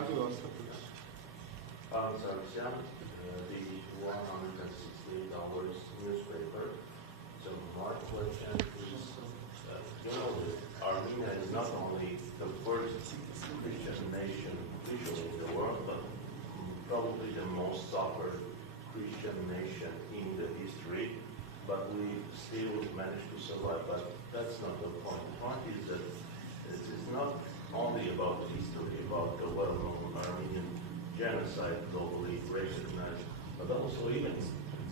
the 168 hours newspaper. So my question is, Armenia is not only the first Christian nation officially in the world, but probably the most suffered Christian nation in the history. But we still managed to survive. But that's not the point. The point is that this is not only about history, about the well-known Armenian genocide globally recognized, but also even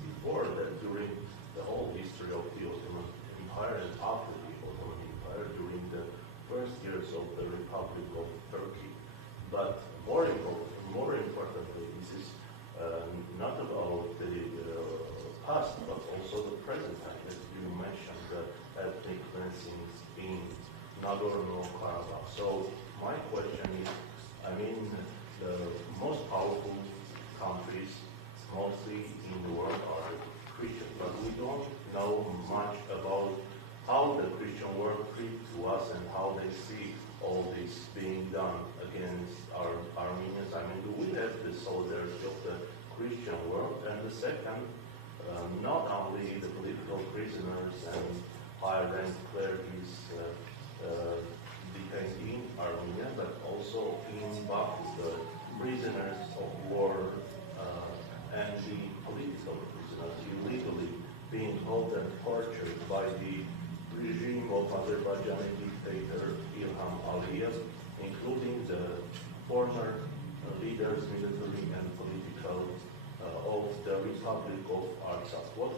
before that, during the whole history of the Ottoman Empire and after the Ottoman Empire, during the first years of the Republic of Turkey. But more importantly, this is not about the past, but also the present time, as you mentioned, the ethnic cleansings in Nagorno-Karabakh. So my question is, the most powerful countries, mostly in the world, are Christian, but we don't know much about how the Christian world treats to us and how they see all this being done against our Armenians. Do we have the solidarity of the Christian world? And the second, not only the political prisoners and high-ranked clerics detained in Armenia, but also in Baku, the prisoners of war and the political prisoners illegally being held and tortured by the regime of Azerbaijani dictator Ilham Aliyev, including the former leaders, military and political, of the Republic of Artsakh. What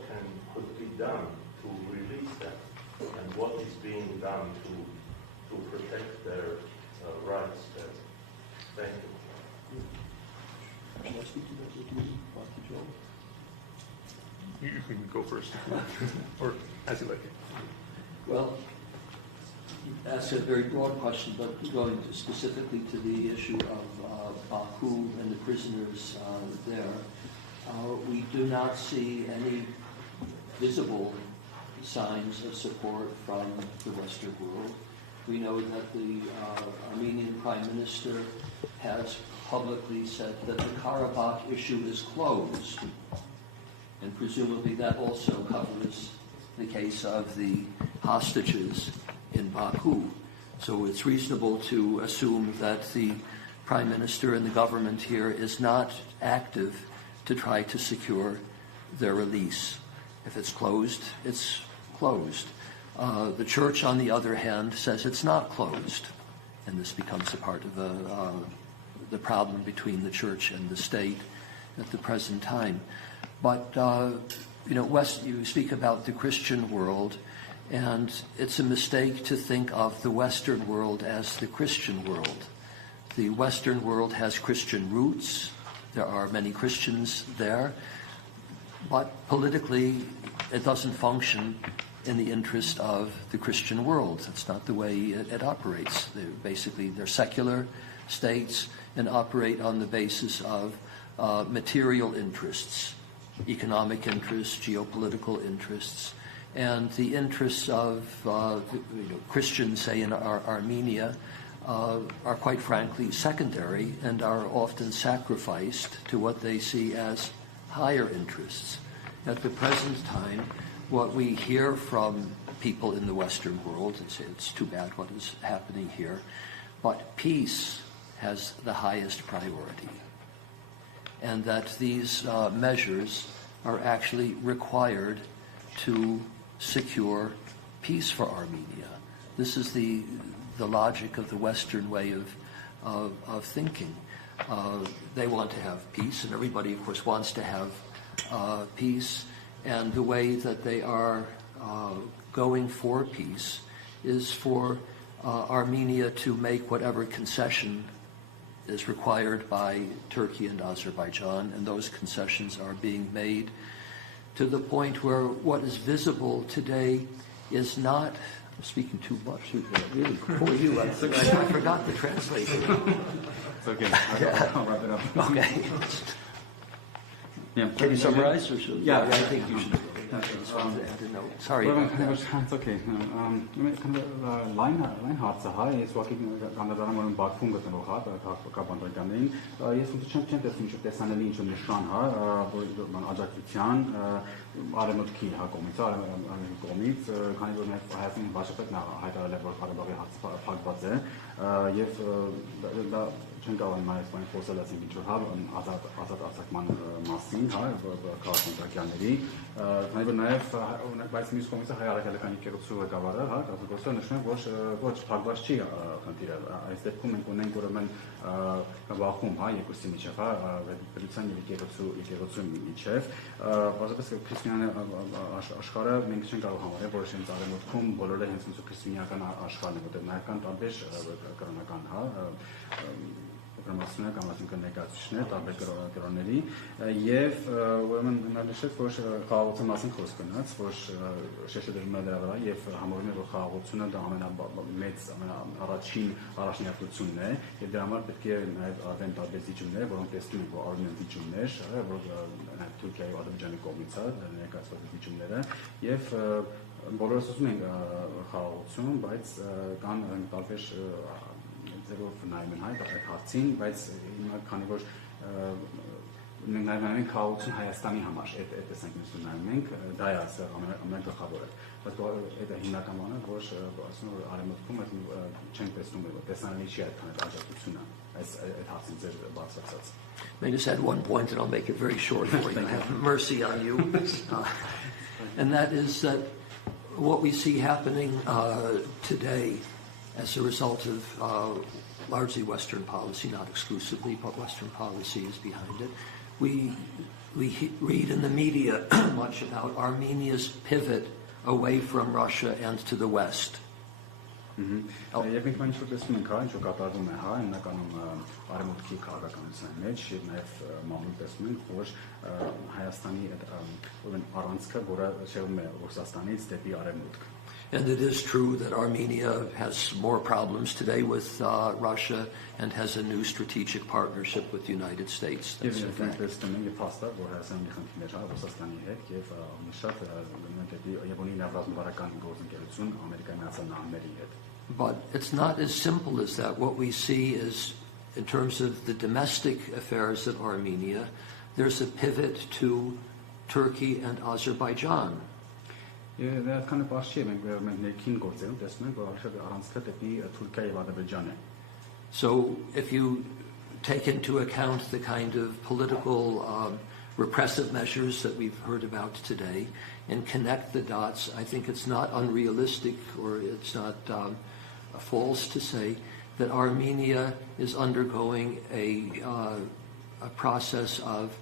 could be done to release them, and what is being done to protect their rights there? Thank you. You can go first, or as you like. Well, that's a very broad question, but going specifically to the issue of Baku and the prisoners there, we do not see any visible signs of support from the Western world. We know that the Armenian Prime Minister has publicly said that the Karabakh issue is closed, and presumably that also covers the case of the hostages in Baku. So it's reasonable to assume that the Prime Minister and the government here is not active to try to secure their release. If it's closed, it's closed. The church, on the other hand, says it's not closed, and this becomes a part of the problem between the church and the state at the present time. But you speak about the Christian world, and it's a mistake to think of the Western world as the Christian world. The Western world has Christian roots. There are many Christians there, but politically it doesn't function in the interest of the Christian world. That's not the way it operates. They're secular states and operate on the basis of material interests, economic interests, geopolitical interests, and the interests of Christians, say in Armenia, are quite frankly secondary and are often sacrificed to what they see as higher interests. At the present time, what we hear from people in the Western world is it's too bad what is happening here, but peace has the highest priority, and that these measures are actually required to secure peace for Armenia. This is the logic of the Western way of thinking. They want to have peace, and everybody, of course, wants to have peace, and the way that they are going for peace is for Armenia to make whatever concession is required by Turkey and Azerbaijan, and those concessions are being made to the point where what is visible today is not, I'm speaking too much, really, for you, I forgot the translation. It's okay. I'll wrap it up. Okay. Yeah. Can you summarize? Or should, yeah. I think you should. just wanted to add a note. Sorry Well, about that. It's okay. Line հարցը հայ, ես ուղղակի կանդադարում եմ Բաքվում գտնվող հա, քաղաքապետարներին, ես չեմ տեսնում ինչ տեսանելի ինչ նշան հա, աջակցության արևմուտքի հա կողմից, արևմուտքի կողմից, քանի որ նաև Հայաստանի վարչապետն հայտարարել է, որ Ղարաբաղի հարցը փակված է, եւ դա չեն կարող նայել բան խոսել ասենք ինչ որ հա ազատ արձակման մասին հա քաղաքապետարների, քանի որ նաև օրինակ բայց մյուս կողմից հայ առաքելական եկեղեցու ղեկավարը հա կազմակերպությունը նշում է որ ոչ փակված չի խնդիրը, այս դեպքում մենք ունենք ուրեմն բախում հա երկուսի միջև հա պետության եւ եկեղեցու միջև, բացապես քրիստոնյա աշխարհը մենք չենք կարող համարել որ հենց արևմուտքում բոլորը հենց ոնց քրիստոնեական աշխարհն է, որտեղ նաև կան տարբեր կրոնական հա կրոնասնական կամ ներկայացուցիչներ տարբեր կրոնների եւ ուրեմն նա նշեց որ խաղաղության մասին խոսք գնաց որ շեշտադրում է դրա վրա եւ համարում է որ խաղաղությունը դա ամենամեծ ամենաառաջին առաջնահերթությունն է եւ դրա համար պետք է նաեւ արվեն տարբեր զիջումներ որոնք տեսնում են որ արվում են զիջումներ որ նաեւ Թուրքիայի ու Ադրբեջանի կողմից է ներկայացված զիջումները եւ բոլորս ուզում ենք խաղաղություն բայց կան տարբեր ձերով նայում են այդ հարցին, բայց հիմա քանի որ մենք նայում ենք խաղաղություն Հայաստանի համար, այդ տեսանկյունից նայում ենք, դա է ամենագլխավորը։ Բայց դա հիմնական բանը, որ ասում որ արևմուտքում չենք տեսնում, որ տեսանելի չի այդ աջակցությունը, այդ հարցին ձեր բացացած։ May I just add one point and I'll make it very short for you. Have mercy on you. And that is that what we see happening today as a result of largely Western policy, not exclusively, but Western policy is behind it. We read in the media much about Armenia's pivot away from Russia and to the West. Եվ մենք ինչ որ տեսնում ենք, ինչ որ կատարվում է, հա, հիմնականում արևմուտքի քաղաքականության մեջ եւ նաեւ մամուլ տեսնում ենք, որ Հայաստանի այդ առանցքը, որը շեղում է Ռուսաստանից դեպի արևմուտք։ And it is true that Armenia has more problems today with Russia and has a new strategic partnership with the United States. That's a fact. But it's not as simple as that. What we see is, in terms of the domestic affairs of Armenia, there's a pivot to Turkey and Azerbaijan. So if you take into account the kind of political repressive measures that we've heard about today and connect the dots, I think it's not unrealistic or it's not false to say that Armenia is undergoing a process of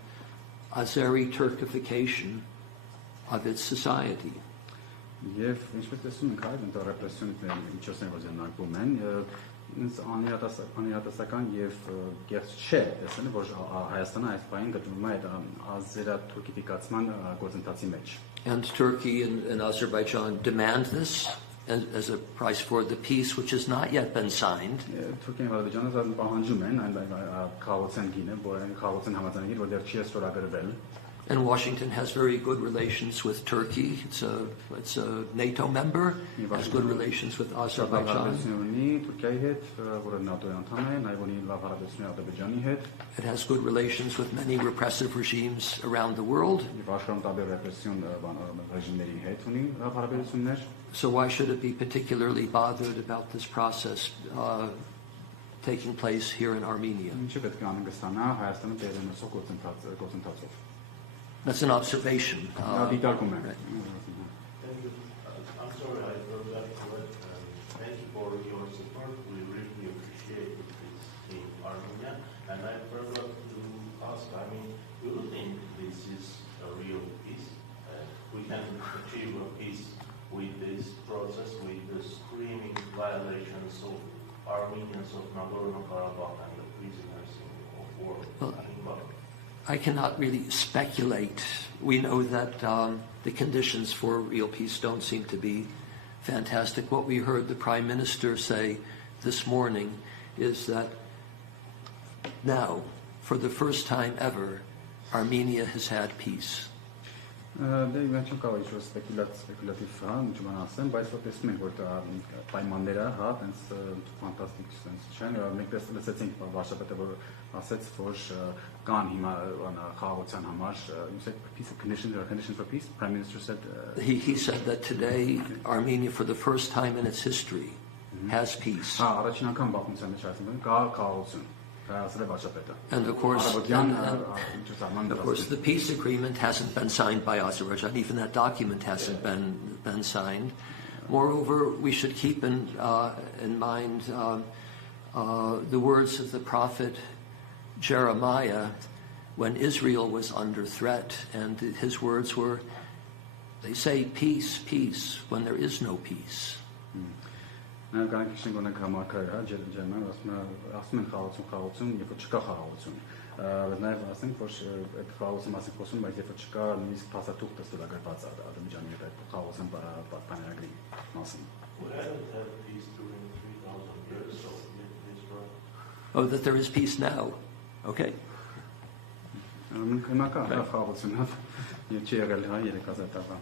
Azeri Turkification of its society. Եվ ինչպես տեսնում ենք այդ ռեպրեսիոնները միջոցներ որ ձեռնարկվում են անիրատեսական եւ կեղծ չէ տեսնել որ Հայաստանը այս բանին գտնվում է այդ ազերաթուրքիֆիկացման գործընթացի մեջ And Turkey and Azerbaijan demand this as a price for the peace which has not yet been signed. Թուրքիան եւ Ադրբեջանը պահանջում են այն քաղաքացիական գինը որ այն քաղաքացիական համաձայնագիր որ դեռ չի ստորագրվել. And Washington has very good relations with Turkey. It's a NATO member. Has good relations with Azerbaijan. It has good relations with many repressive regimes around the world. So why should it be particularly bothered about this process taking place here in Armenia? That's an observation. Thank you. I'm sorry, I forgot to thank you for your support. We really appreciate this in Armenia. And I forgot to ask, do you think this is a real peace? We can achieve a peace with this process, with the screaming violations of Armenians of Nagorno-Karabakh and the prisoners of war. I cannot really speculate. We know that the conditions for real peace don't seem to be fantastic. What we heard the Prime Minister say this morning is that now, for the first time ever, Armenia has had peace. Դե իմ չեմ կարող ինչ-որ սպեկուլատիվ ինչ բան ասեմ, բայց որ տեսնում ենք, որ պայմանները, տենց ֆանտաստիկ չեն, մենք լսեցինք վարչապետը, որ ասեց, որ կան հիմա խաղաղության համար, you said conditions for peace, Prime Minister said... He said that today Armenia, for the first time in its history, has peace. Առաջին անգամ բախումության մեջ այսինքն կա խաղաղություն։ And of course, the peace agreement hasn't been signed by Azerbaijan. Even that document hasn't been signed. Moreover, we should keep in mind the words of the prophet Jeremiah when Israel was under threat, and his words were, they say peace, peace, when there is no peace. Կանք քիշին գոնակ համակարգ, ջերմեն ասում են խաղաղություն, երբ որ չկա խաղաղություն։ Բայց նաև ասենք, որ այդ խաղաղության մասին խոսում, բայց երբ որ չկա նույնիսկ փաստաթուղթ ստորագրված Ադրբեջանի հետ այդ խաղաղության պայմանագրի մասին։ We haven't had peace during 3,000 years, so it's right. Oh, that there is peace now. Okay. Հիմա կա խաղաղություն, եւ չի եղել 3000 տարվա։